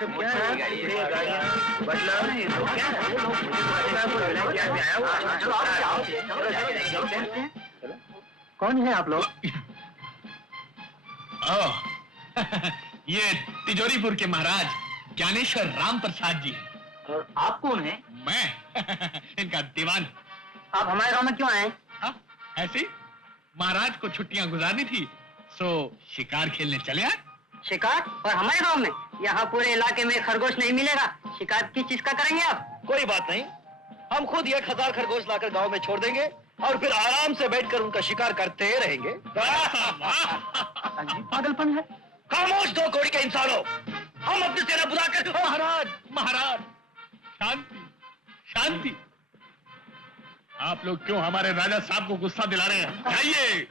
सब क्या है? बदलाव नहीं तो क्या है? कौन है आप लोग? ये तिजोरीपुर के महाराज ज्ञानेश्वर राम प्रसाद जी हैं। और आप कौन हैं? मैं इनका दीवान। आप हमारे गांव में क्यों आए? ऐसी महाराज को छुट्टियां गुजारनी थी, सो शिकार खेलने चले आए। शिकार? और हमारे गांव में? यहाँ पूरे इलाके में खरगोश नहीं मिलेगा। शिकार किस चीज का करेंगे आप? कोई बात नहीं, हम खुद 1000 खरगोश लाकर गांव में छोड़ देंगे और फिर आराम से बैठकर उनका शिकार करते रहेंगे। पागलपन है। खामोश दो कौड़ी के इंसानों, हम अपनी सेना बुलाकर। महाराज महाराज शांति शांति। आप लोग क्यों हमारे राजा साहब को गुस्सा दिला रहे हैं? आइए।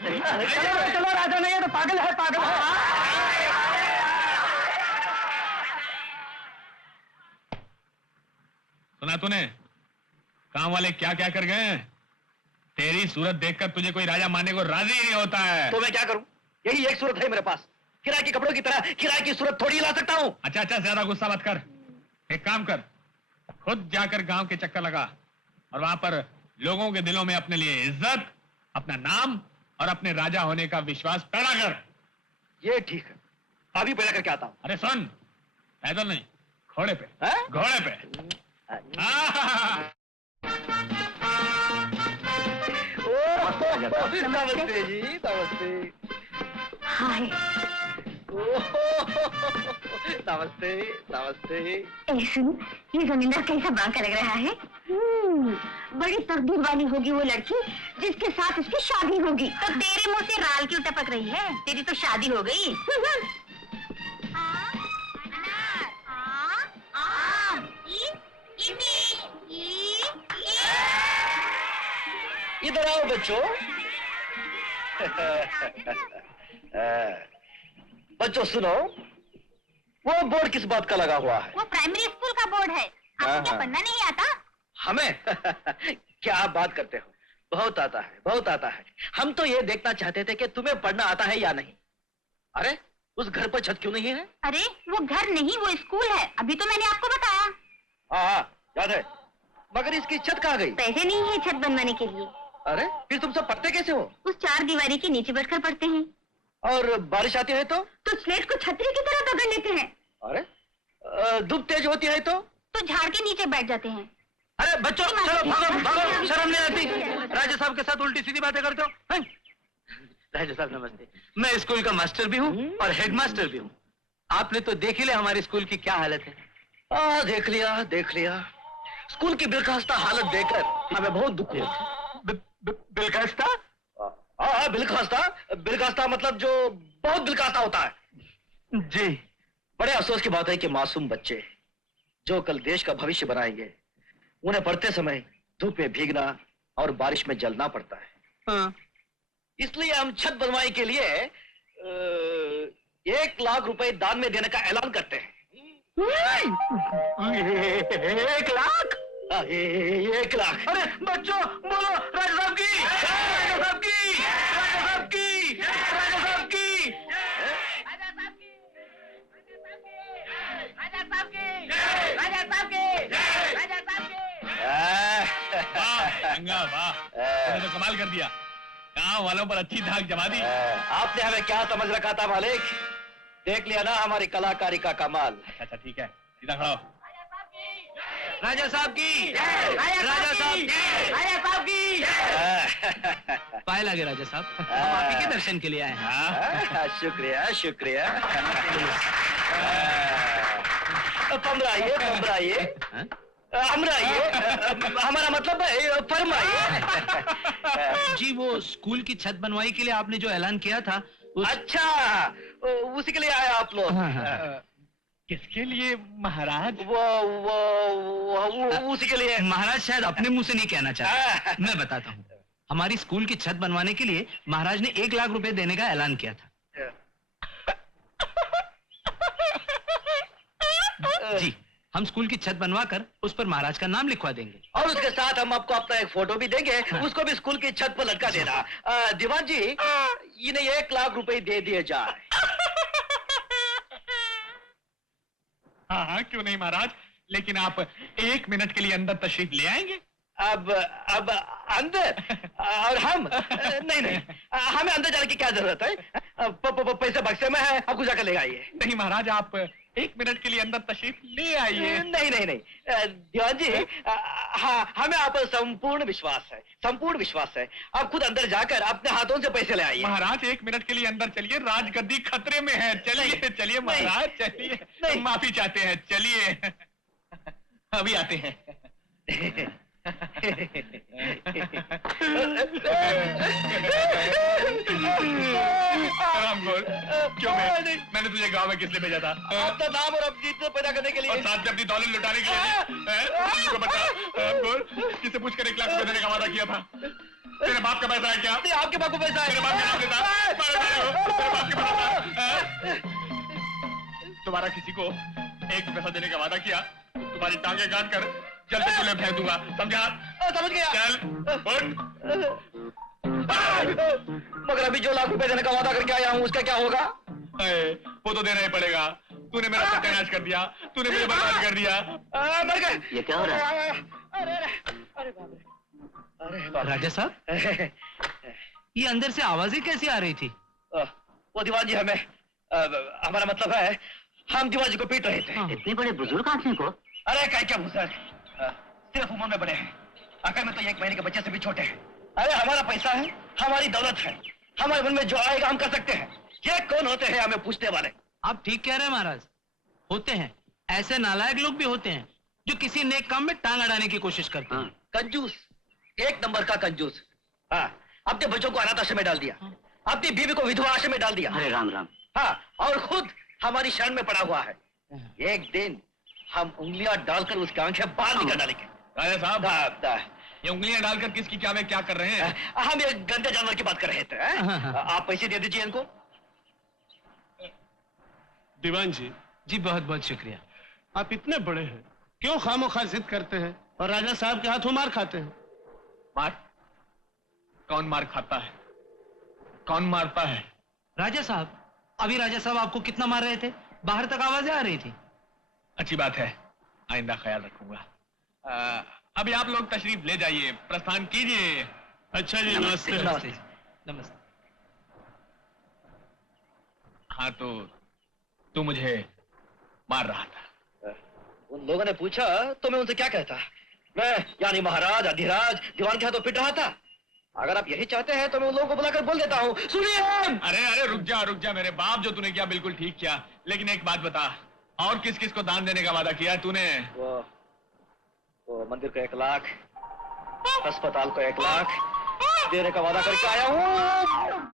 चलो राजा नहीं है तो पागल है, पागल है। सुना तूने? काम वाले क्या क्या कर गए हैं? तेरी सूरत देखकर तुझे कोई राजा मानने को राजी नहीं होता है। तो मैं क्या करूं? यही एक सूरत है मेरे पास। किराए के कपड़ों की तरह किराए की सूरत थोड़ी ला सकता हूं। अच्छा ज्यादा गुस्सा मत कर। एक काम कर, खुद जाकर गांव के चक्कर लगा और वहां पर लोगों के दिलों में अपने लिए इज्जत, अपना नाम और अपने राजा होने का विश्वास पैदा कर। ये ठीक है, अभी पैदा करके आता हूं। अरे सुन, पैदल नहीं, घोड़े पे। घोड़े पे। नमस्ते जी, नमस्ते। हाय। नमस्ते नमस्ते। सुन, ये जमींदार कैसा बांका लग रहा है। बड़ी तकदीर वाली होगी वो लड़की जिसके साथ उसकी शादी होगी। तो तेरे मुंह से राल क्यों टपक रही है? तेरी तो शादी हो गई। इधर आओ बच्चों। बच्चों सुनो, वो बोर्ड किस बात का लगा हुआ है? वो प्राइमरी स्कूल का बोर्ड है। आपको क्या पढ़ना नहीं आता? हमें? क्या आप बात करते हो? बहुत आता है, बहुत आता है। हम तो ये देखना चाहते थे कि तुम्हें पढ़ना आता है या नहीं। अरे उस घर पर छत क्यों नहीं है? अरे वो घर नहीं, वो स्कूल है। अभी तो मैंने आपको बताया। हाँ याद है, मगर इसकी छत कहाँ गई? पैसे नहीं है छत बनवाने के लिए। अरे फिर तुम सब पढ़ते कैसे हो? उस 4 दीवारी के नीचे बैठकर पढ़ते हैं। और बारिश आती है तो स्लेट को छतरी की तरह पकड़ लेते हैं। अरे धूप तेज होती है तो झाड़ के नीचे बैठ जाते हैं। अरे बच्चों चलो भागो भागो, शर्म नहीं आती? राजा साहब के साथ उल्टी सीधी बातें करते हो। राजा साहब नमस्ते। मैं स्कूल का मास्टर भी हूँ और हेडमास्टर भी हूँ। आपने तो देख ही लिया हमारे स्कूल की क्या हालत है। देख लिया देख लिया। स्कूल की बिलखास्ता हालत देखकर हमें बहुत दुख हुआ। बिलखास्ता? हाँ बिलखास्ता। बिलखास्ता मतलब जो बहुत बिलखास्ता होता है। जी। बड़े अफसोस की बात है कि मासूम बच्चे जो कल देश का भविष्य बनाएंगे, उन्हें पढ़ते समय धूप में भीगना और बारिश में जलना पड़ता है। इसलिए हम छत बनवाई के लिए 1 लाख रुपए दान में देने का ऐलान करते हैं। 1 लाख? 1 लाख। अरे बच्चों बोलो राजा साहब की, राजा साहब की, राजा साहब की, राजा साहब की, राजा साहब की, राजा साहब की, राजा साहब की, राजा साहब की। वाह, तूने तो कमाल कर दिया। गाँव वालों पर अच्छी धाक जमा दी। आपने हमें क्या समझ रखा था मालिक? देख लिया ना हमारी कलाकारी का कमाल। अच्छा ठीक है, सीधा खड़ा हो। राजा साहब की, राजा साहब की, राजा साहब की। पाए लगे राजा साहब, हम आप ही के दर्शन के लिए आए हैं। शुक्रिया शुक्रिया। पंद्राइए पंद्राइए, हमारा मतलब फरमाइए। जी वो स्कूल की छत बनवाई के लिए आपने जो ऐलान किया था अच्छा उसी के लिए आए आप लोग? किसके लिए महाराज? वो उसी के लिए। महाराज शायद अपने मुंह से नहीं कहना चाहते। मैं बताता हूँ। हमारी स्कूल की छत बनवाने के लिए महाराज ने 1 लाख रुपए देने का ऐलान किया था। जी, हम स्कूल की छत बनवाकर उस पर महाराज का नाम लिखवा देंगे और उसके साथ हम आपको अपना एक फोटो भी देंगे। उसको भी स्कूल की छत पर लटका देना। दीवान जी, इन्हें 1 लाख रुपए दे दिए जाए। हाँ हाँ, क्यों नहीं महाराज, लेकिन आप 1 मिनट के लिए अंदर तशरीफ ले आएंगे? अब अंदर और हम नहीं नहीं, हमें अंदर जाने की क्या जरूरत है? पैसे बक्से में है, आपको जाकर ले आइए। नहीं महाराज, आप 1 मिनट के लिए अंदर तशरीफ ले आइए। नहीं नहीं नहीं दीवान जी, हाँ, हमें आप पर संपूर्ण विश्वास है, संपूर्ण विश्वास है। आप खुद अंदर जाकर अपने हाथों से पैसे ले आइए। महाराज 1 मिनट के लिए अंदर चलिए, राजगद्दी खतरे में है। चलिए चलिए महाराज, चलिए। नहीं। माफी चाहते हैं, चलिए। अभी आते हैं। रामगोर, क्यों मैंने तुझे गांव में किस लिए भेजा था? अपना नाम और अपनी इज्जत पैदा करने के लिए, और साथ में अपनी दौलत लुटाने के लिए। को बता रामगोर, किससे पूछकर 1 लाख रुपए देने का वादा किया था? तेरे बाप का पैसा है क्या? नहीं, आपके बाप को पैसा है। तेरे बाप का नाम लेता? तेरे बाप के पैसा था? तुम्हारा किसी को 1 पैसा देने का वादा किया, तुम्हारी टांगे काट कर जलते चूल्हे फेंक दूंगा, समझा? समझ गया। चल उठ। मगर अभी जो लाख रुपए देने का वादा करके आया हूँ, उसका क्या होगा? वो तो देना ही पड़ेगा। तूने मेरा सत्यानाश कर दिया, तूने मुझे बर्बाद कर दिया। मर गए। ये क्या हो रहा है? अरे अरे अरे बाप रे, अरे बाप रे। राजा साहब, ये अंदर से आवाजें कैसी आ रही थी? वो दीवान जी हमें, हमारा मतलब है, हम दीवान जी को पीट रहे थे। इतने बड़े बुजुर्ग आदमी को? अरे क्या बुजुर्ग, सिर्फ उम्र में बड़े हैं, अकल में तो 1 महीने के बच्चे से भी छोटे हैं। अरे हमारा पैसा है, हमारी दौलत है, हमारे मन में जो आएगा हम कर सकते हैं। ये कौन होते हैं हमें पूछने वाले? आप ठीक कह रहे हैं महाराज, होते हैं ऐसे नालायक लोग भी होते हैं जो किसी नेक काम में टांग अड़ाने की कोशिश करते हैं। कंजूस, 1 नंबर का कंजूस। हाँ, अपने बच्चों को अनाथ आश्रम में डाल दिया, अपनी बीवी को विधवा आश्रम में डाल दिया। अरे राम राम। हाँ, और खुद हमारी शरण में पड़ा हुआ है। एक दिन हम उंगलियां डालकर उसकी आंखें बाहर निकाल डालेंगे। राजा साहब, दा, ये उंगलियां डालकर किसकी क्या में क्या कर रहे हैं? हम एक गंदे जानवर की बात कर रहे थे। आप पैसे दे दीजिए इनको। दीवान जी, जी बहुत बहुत शुक्रिया। आप इतने बड़े हैं, क्यों खामोखा जिद करते हैं और राजा साहब के हाथों मार खाते हैं? मार? कौन मार खाता है? कौन मारता है? राजा साहब, अभी राजा साहब आपको कितना मार रहे थे? बाहर तक आवाजें आ रही थी। अच्छी बात है, आइंदा ख्याल रखूंगा। अभी आप लोग तशरीफ ले जाइए, प्रस्थान कीजिए। अच्छा जी, नमस्ते। नमस्ते नमस्ते। हाँ, तो तू मुझे मार रहा था। उन लोगों ने पूछा तो मैं उनसे क्या कहता? मैं यानी महाराज, अधिराज, दीवान के हाथों पिट रहा था। अगर आप यही चाहते हैं तो मैं उन लोगों को बुलाकर बोल देता हूँ। सुनिए। अरे अरे, रुक जा मेरे बाप, जो तूने किया बिल्कुल ठीक किया, लेकिन एक बात बता, और किस किस को दान देने का वादा किया तूने? वो मंदिर को 1 लाख, अस्पताल को 1 लाख देने का वादा करके आया हूँ।